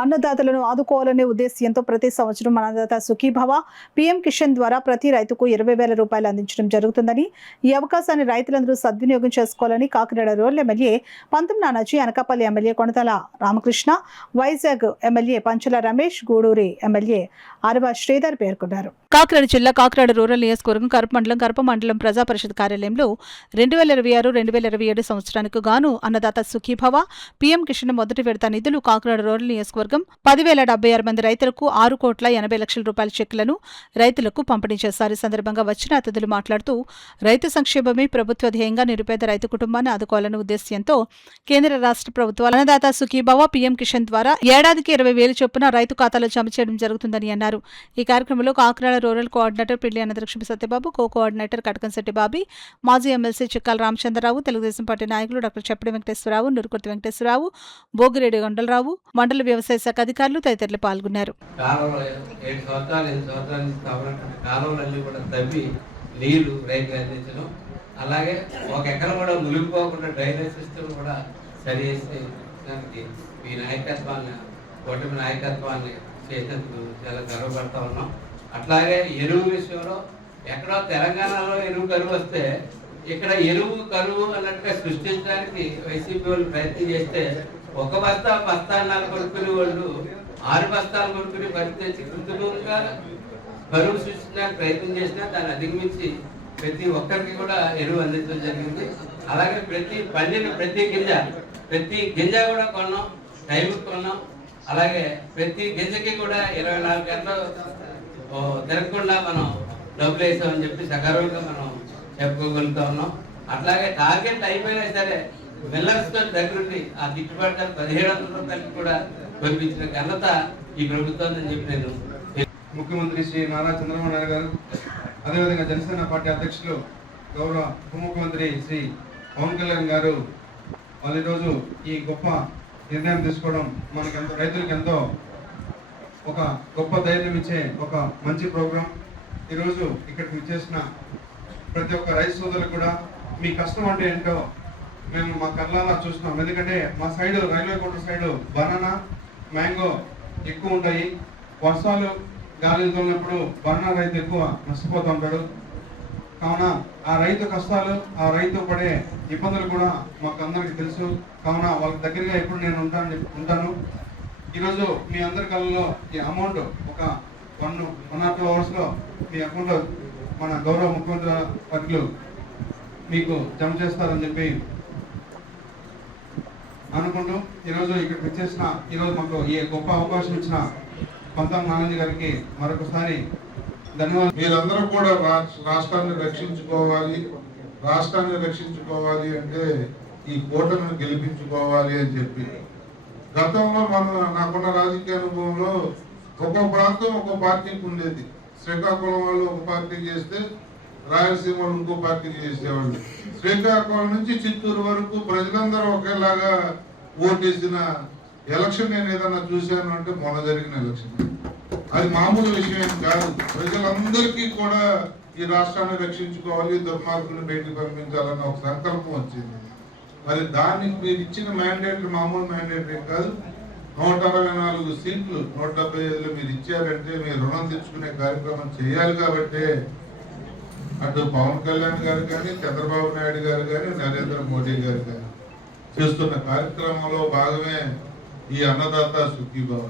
అన్నదాతలను ఆదుకోవాలనే ఉద్దేశ్యంతో ప్రతి సంవత్సరం అన్నదాత సుఖీభవ పీఎం కిషన్ ద్వారా ప్రతి రైతుకు 20,000 రూపాయలు అందించడం జరుగుతుందని, ఈ అవకాశాన్ని రైతులందరూ సద్వినియోగం చేసుకోవాలని Kakinada rural MLA Pantham Nanaji, Anakapalli MLA Konathala Ramakrishna, Vizag MLA Panchala Ramesh, Guduri MLA Arava Sridhar పేర్కొన్నారు. కాకినాడ జిల్లా కాకినాడ రూరల్ నియోజకవర్గం కరప మండలం ప్రజా పరిషత్ కార్యాలయంలో 2026-2027 సంవత్సరానికి గాను అన్నదాత సుఖీభవ పీఎం కిషన్ మొదటి విడత నిధులు కాకినాడ రూరల్ నియోజకవర్గం 10,076 మంది రైతులకు 6,80,00,000 రూపాయల చెక్కులను రైతులకు పంపిణీ చేశారు. ఈ సందర్భంగా వచ్చిన అతిథులు మాట్లాడుతూ రైతు సంక్షేమమే ప్రభుత్వ ధ్యేయంగా నిరుపేద రైతు కుటుంబాన్ని ఆదుకోవాలనే ఉద్దేశ్యంతో కేంద్ర రాష్ట్ర ప్రభుత్వాలు అన్నదాత సుఖీభవ పీఎం కిషన్ ద్వారా ఏడాదికి 20,000 చొప్పున రైతు ఖాతాలో జమ చేయడం జరుగుతుందని అన్నారు. ఈ కార్యక్రమంలో కాకినాడ రూరల్ కోఆర్డినేటర్ పిల్లి అనంతలక్ష్మి సత్యబాబు, కో కోఆర్డినేటర్ కటకంశెట్టి బాబీ, మాజీ ఎమ్మెల్సీ చిక్కాల రామచంద్రరావు, తెలుగుదేశం పార్టీ నాయకులు డాక్టర్ చప్పడి వెంకటేశ్వరరావు, నురుకుర్తి వెంకటేశ్వరరావు, బోగిరెడ్డి గొండలరావు, మండల వ్యవసాయ శాఖ అధికారులు తదితరులు పాల్గొన్నారు. అలాగే ఒక ఎకరం కూడా మునిగిపోకుండా డ్రైనేజ్ సిస్టమ్ కూడా సరి చేసి దానికి ఈ నాయకత్వాన్ని కూటమి నాయకత్వాన్ని చేసేందుకు చాలా గర్వపడతా ఉన్నాం. అట్లాగే ఎరువు విషయంలో ఎక్కడో తెలంగాణలో ఎరువు కరువు వస్తే ఇక్కడ ఎరువు కరువు అన్నట్టుగా సృష్టించడానికి వైసీపీ వాళ్ళు ప్రయత్నం చేస్తే ఒక బస్తాలు కొనుక్కునే వాళ్ళు 6 బస్తాలు కొనుక్కుని పరిస్థితి కృత్రిమంగా కరువు సృష్టించడానికి ప్రయత్నం చేసినా దాన్ని అధిగమించి ప్రతి ఒక్కరికి కూడా ఎరువు అందించడం జరిగింది. అలాగే ప్రతి గింజ కూడా కొన్నాం, టైంకి కొన్నాం. అలాగే ప్రతి గింజకి కూడా 24 గంటలు తిరగకుండా మనం డబ్బులు వేసామని చెప్పి సగర్వంగా మనం చెప్పుకోగలుగుతా ఉన్నాం. అట్లాగే టార్గెట్ అయిపోయినా సరే మిల్లర్స్తో దగ్గరుండి ఆ గిట్టుబాటు ధర 1,700 రూపాయలకి కూడా పంపించిన ఘనత ఈ ప్రభుత్వం అని చెప్పి నేను ముఖ్యమంత్రి శ్రీ నారా చంద్రబాబు నాయుడు గారు, అదేవిధంగా జనసేన పార్టీ అధ్యక్షులు గౌరవ ఉప ముఖ్యమంత్రి శ్రీ పవన్ కళ్యాణ్ గారు వాళ్ళు ఈరోజు ఈ గొప్ప నిర్ణయం తీసుకోవడం మనకి ఎంతో రైతులకు ఎంతో ఒక గొప్ప ధైర్యం ఇచ్చే ఒక మంచి ప్రోగ్రాం. ఈరోజు ఇక్కడికి వచ్చేసిన ప్రతి ఒక్క రైతు సోదరులకు కూడా మీ కష్టం అంటే ఏంటో మేము మా కళ్ళలా చూస్తున్నాం. ఎందుకంటే మా సైడు రైల్వే కోట సైడు బనానా, మ్యాంగో ఎక్కువ ఉంటాయి. వర్షాలు గాలితో ఉన్నప్పుడు బనానా రైతు ఎక్కువ నష్టపోతూ ఉంటాడు. కావున ఆ రైతు కష్టాలు, ఆ రైతు పడే ఇబ్బందులు కూడా మాకు అందరికీ తెలుసు. కావున వాళ్ళ దగ్గరగా ఎప్పుడు నేను ఉంటాను. ఈరోజు మీ అందరి కళ్ళలో ఈ అమౌంట్ ఒక 1 or 2 అవర్స్లో మీ అకౌంట్లో మన గౌరవ ముఖ్యమంత్రి వర్గులు మీకు జమ చేస్తారని చెప్పి అనుకుంటూ ఈరోజు ఇక్కడికి వచ్చేసిన ఈరోజు మాకు ఈ గొప్ప అవకాశం ఇచ్చిన పంతం నానాజీ గారికి మరొకసారి ధన్యవాదాలు. మీరందరూ కూడా రాష్ట్రాన్ని రక్షించుకోవాలి అంటే ఈ కూటమిని గెలిపించుకోవాలి అని చెప్పి గతంలో నాకున్న రాజకీయ అనుభవంలో ఒక్కో ప్రాంతం ఒక్కో పార్టీకి ఉండేది. శ్రీకాకుళం వాళ్ళు ఒక పార్టీ చేస్తే రాయలసీమ వాళ్ళు ఇంకో పార్టీ చేసేవాళ్ళు. శ్రీకాకుళం నుంచి చిత్తూరు వరకు ప్రజలందరూ ఒకేలాగా ఓటేసిన ఎలక్షన్ నేను ఏదన్నా చూశాను అంటే మొన్న జరిగిన ఎలక్షన్. అది మామూలు విషయం కాదు. ప్రజలందరికీ కూడా ఈ రాష్ట్రాన్ని రక్షించుకోవాలి, దుర్మార్గులను బయటకు పంపించాలన్న ఒక సంకల్పం వచ్చింది. మరి దానికి మీరు ఇచ్చిన మ్యాండేట్ మామూలు మ్యాండేట్ కాదు. 164 సీట్లు 175లో మీరు ఇచ్చారంటే మీరు రుణం తెచ్చుకునే కార్యక్రమం చేయాలి. కాబట్టి అటు పవన్ కళ్యాణ్ గారు కానీ, చంద్రబాబు నాయుడు గారు కానీ, నరేంద్ర మోడీ గారు కానీ చేస్తున్న కార్యక్రమంలో భాగమే ఈ అన్నదాత సుఖీభవ.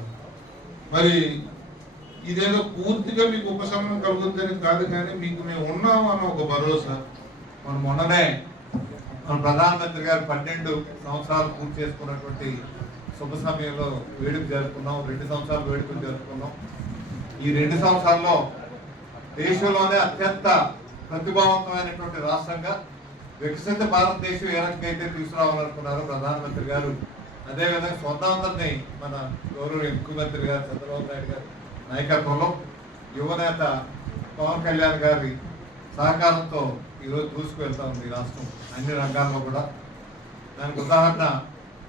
మరి ఇదేదో పూర్తిగా మీకు ఉపశమనం కలుగుతుందని కాదు, కానీ మీకు మేము ఉన్నాము అన్న ఒక భరోసా. మనం మొన్ననే మన ప్రధానమంత్రి గారు 12 సంవత్సరాలు పూర్తి చేసుకున్నటువంటి శుభ సమయంలో వేడుక జరుపుకున్నాం. 2 సంవత్సరాలు వేడుకలు జరుపుకున్నాం. ఈ 2 సంవత్సరాల్లో దేశంలోనే అత్యంత ప్రతిభావంతమైనటువంటి రాష్ట్రంగా వికసిత భారతదేశం ఏ రకంగా తీసుకురావాలనుకున్నారు ప్రధానమంత్రి గారు, అదేవిధంగా సొంతందరినీ మన గౌరవ ముఖ్యమంత్రి గారు చంద్రబాబు నాయుడు గారి నాయకత్వంలో యువనేత పవన్ కళ్యాణ్ గారి సహకారంతో ఈరోజు దూసుకువెళ్తా ఉంది రాష్ట్రం అన్ని రంగాల్లో కూడా. దానికి ఉదాహరణ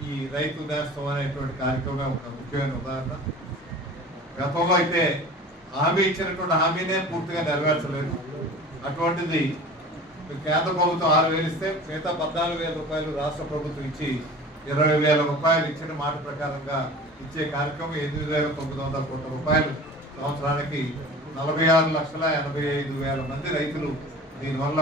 ఈ రైతు నేస్తం అనేటువంటి కార్యక్రమం ఒక ముఖ్యమైన ఉదాహరణ. గతంలో అయితే హామీ ఇచ్చినటువంటి హామీనే పూర్తిగా నెరవేర్చలేదు. అటువంటిది కేంద్ర ప్రభుత్వం 6,000 ఇస్తే మిగతా 14,000 రూపాయలు రాష్ట్ర ప్రభుత్వం ఇచ్చి 20,000 రూపాయలు ఇచ్చిన మాట ప్రకారంగా ఇచ్చే కార్యక్రమం 8,900 కోట్ల రూపాయలు సంవత్సరానికి 46,85,000 మంది రైతులు దీనివల్ల